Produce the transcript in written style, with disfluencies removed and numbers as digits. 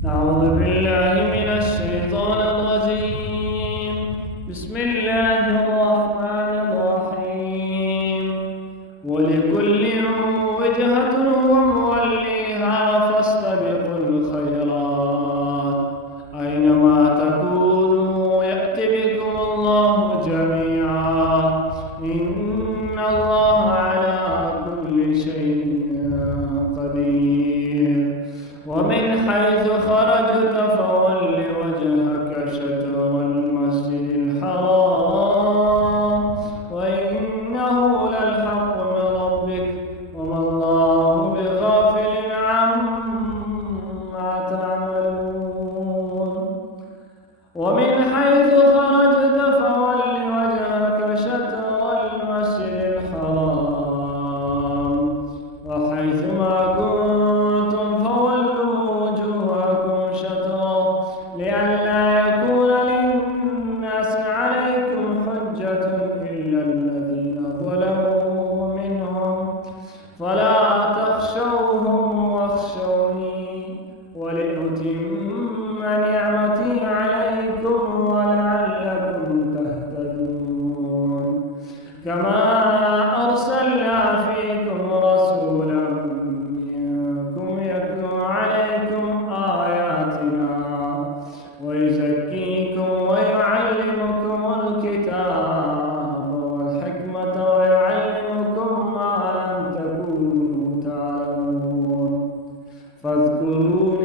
أعوذ بالله من الشيطان الرجيم. بسم الله الرحمن الرحيم. ولكل وجهة هو موليها فاستبقوا الخيرات أينما تكونوا يأت بكم الله جميعا إن الله على كل شيء قدير. ومن حيث خرجت فول وجهك شطر المسجد الحرام وإنه للحق من ربك وما الله بغافل عما تعملون. ومن حيث خرجت فول وجهك شطر المسجد الحرام وحيث ما كنتم فولوا وجوهكم شطره لئلا يكون للناس عليكم حجة إلا الذين ظلموا منهم فلا تخشوهم واخشوني ولأتم نعمتي عليكم ولعلكم تهتدون. كما أرسلنا فيكم رسولا منكم يتلو عليكم آياتنا ويزكيكم ويعلمكم الكتاب والحكمة ويعلمكم ما لم تكونوا تعلمون فاذكروني